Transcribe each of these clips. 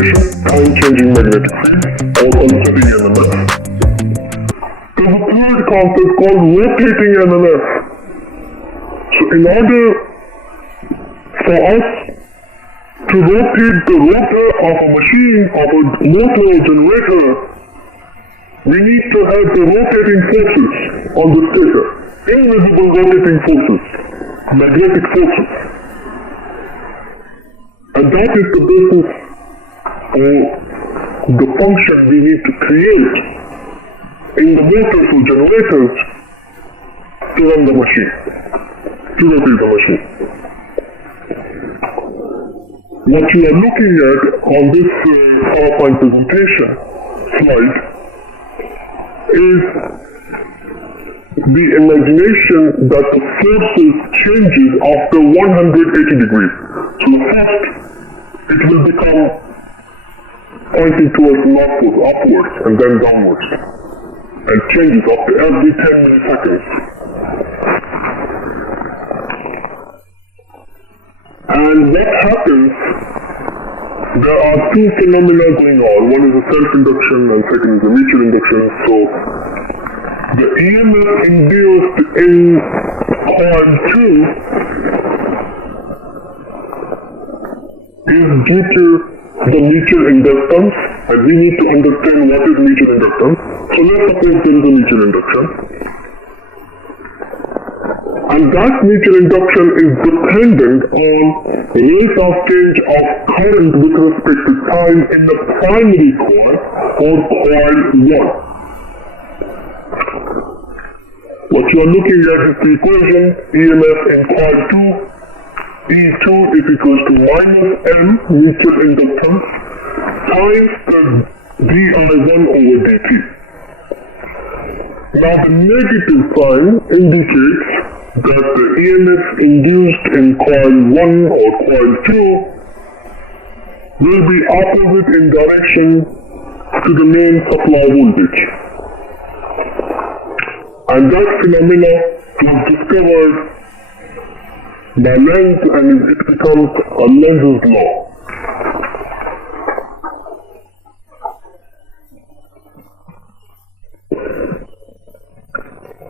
time-changing magnetic field, or also EMF. There's a third concept called rotating EMF. So in order for us to rotate the rotor of a machine, of a motor or generator, we need to have the rotating forces on the stator, invisible rotating forces, magnetic forces. And that is the basis or the function we need to create in the motors or generators to run the machine, to rotate the machine. What you are looking at on this PowerPoint presentation slide is the imagination that the forces changes after 180 degrees. So first, it will become pointing towards northwards, upwards, and then downwards, and changes after every 10 milliseconds. And what happens, there are two phenomena going on. One is a self-induction and second is a mutual induction. So the EMF induced in coil 2 is due to the mutual inductance, and we need to understand what is mutual inductance. So let's suppose there is a mutual induction. And that mutual induction is dependent on rate of change of current with respect to time in the primary coil or coil 1. What you are looking at is the equation EMF in coil 2, E2 is equals to minus M mutual inductance times the dI1 over dt. Now the negative sign indicates that the EMF induced in coil 1 or coil 2 will be opposite in direction to the main supply voltage. And that phenomena was discovered by Lenz, and it becomes a Lenz's law.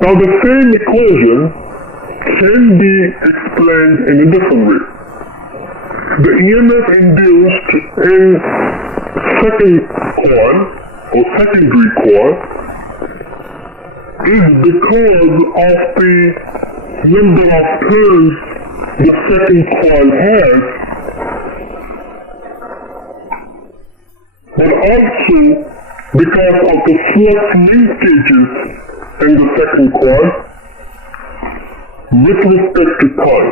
Now the same equation can be explained in a different way. The EMF induced in second coil or secondary coil is because of the number of turns the second coil has, but also because of the flux linkages in the second coil with respect to time.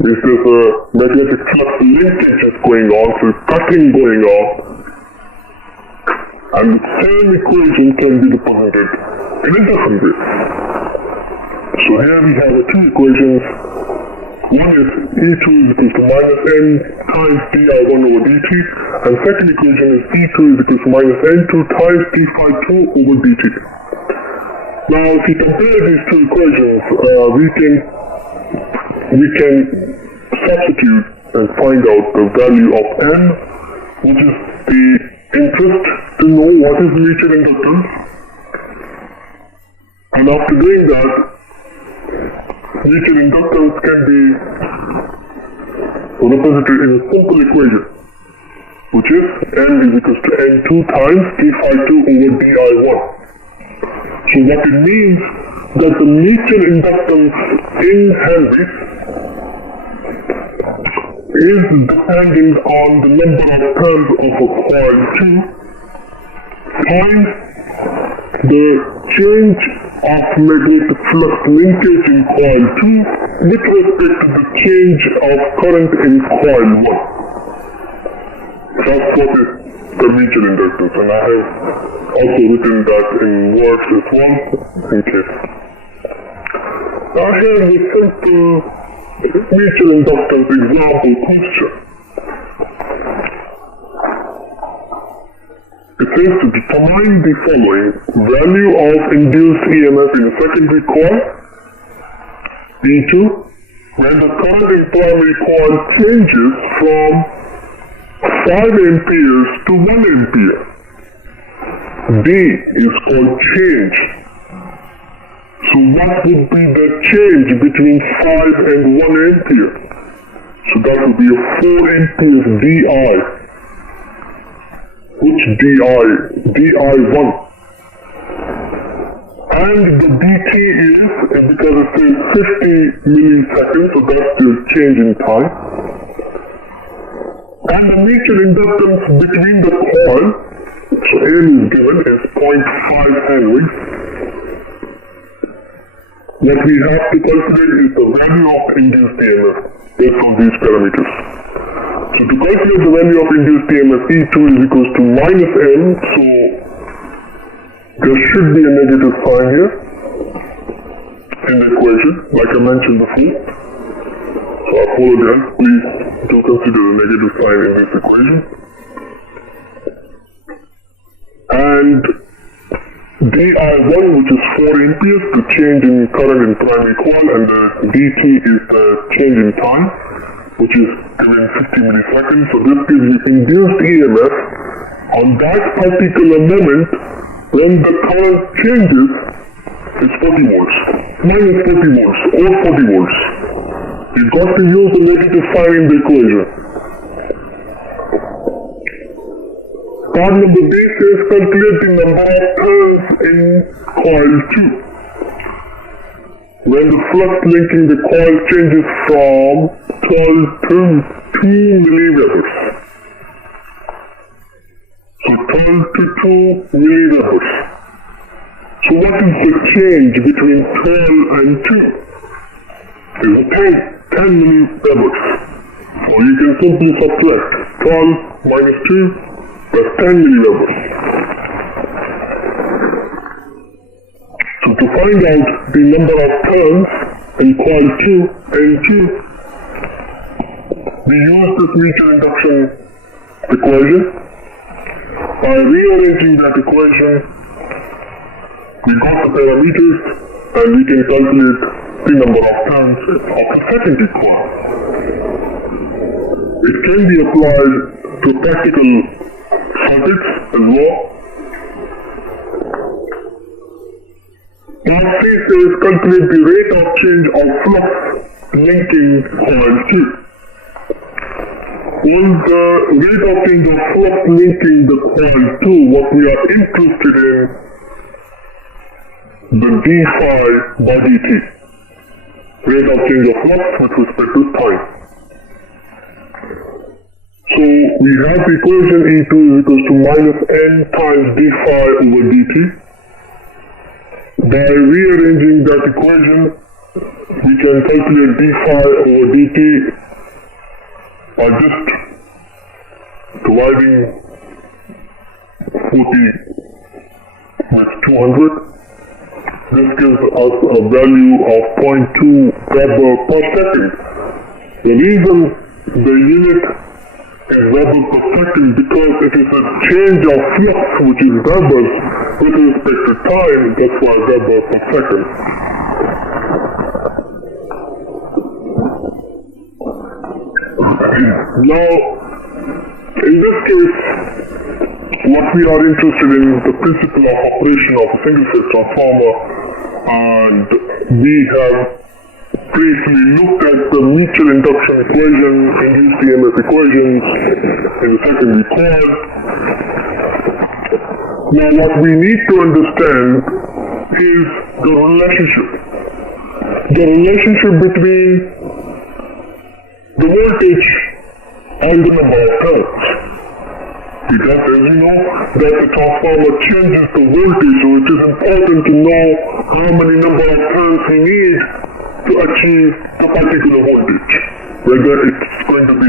If there's a magnetic flux linkage is going on, so cutting going on, and the same equation can be represented in a different way. So here we have two equations. One is E2 is equal to minus N times dI1 over dt, and second equation is E2 is equal to minus N2 times d phi 2 over dt. Now, if you compare these two equations, we can substitute and find out the value of N, which is the interest to know what is mutual inductance. And after doing that, mutual inductance can be represented in a simple equation, which is N is equal to N2 times d phi 2 over dI1. So what it means that the mutual inductance in Henry is dependent on the number of turns of a coil 2 times the change of magnetic flux linkage in coil 2 with respect to the change of current in coil 1. That's what is the mutual inductance, and I have also written that in words as well, in case. Now here is a simple mutual inductance example question. It says to determine the following value of induced EMF in a secondary coil, E2, when the current in primary coil changes from 5 amperes to 1 ampere. D is called change. So what would be the change between 5 and 1 ampere? So that would be a 4 amperes DI. Which DI? DI1. And the DT is, because it says 50 milliseconds, so that's the change in time. And the mutual inductance between the coil, so N is given as 0.5 Henry. What we have to calculate is the value of induced EMF based on these parameters. So to calculate the value of induced EMF, E2 is equals to minus M, so there should be a negative sign here in the equation, like I mentioned before. So I apologize, please do consider the negative sign in this equation. And DI1, which is 4 amperes, the change in current in primary coil, and the DT is the change in time, which is given 50 milliseconds. So this gives you induced EMF on that particular moment when the current changes is 40 volts, minus 40 volts, or 40 volts. You've got to use the negative sign in the equation. Part number B says calculate the number of turns in coil 2. When the flux linking the coil changes from 12 to 2 milliwebers. So 12 to 2 milliwebers. So what is the change between 12 and 2? It's 10 milliwebers. So you can simply subtract 12 minus 2. That's 10 milliwebers. So to find out the number of turns in coil 2 and 2, we use this mutual induction equation. By rearranging that equation, we got the parameters and we can calculate the number of turns of the secondary coil. It can be applied to practical circuits as well. Part C says calculate the rate of change of flux linking coil 2. On the rate of change of flux linking the coil 2, what we are interested in, the d phi by dt. Rate of change of flux with respect to time. So we have the equation E2 is equals to minus n times d phi over dt. By rearranging that equation, we can calculate d phi over dt by just dividing 40 with 200. This gives us a value of 0.2 Weber per second. The reason the unit is Weber per second because it is a change of flux, which is Weber with respect to time. That's why Weber per second. Now, in this case, what we are interested in is the principle of operation of a single-phase transformer, and we have briefly looked at the mutual induction equation, induced EMF equations in the secondary coil. Now what we need to understand is the relationship between the voltage and the number of turns. Because as you know, that the transformer changes the voltage, so it is important to know how many number of turns we need to achieve the particular voltage, whether it's going to be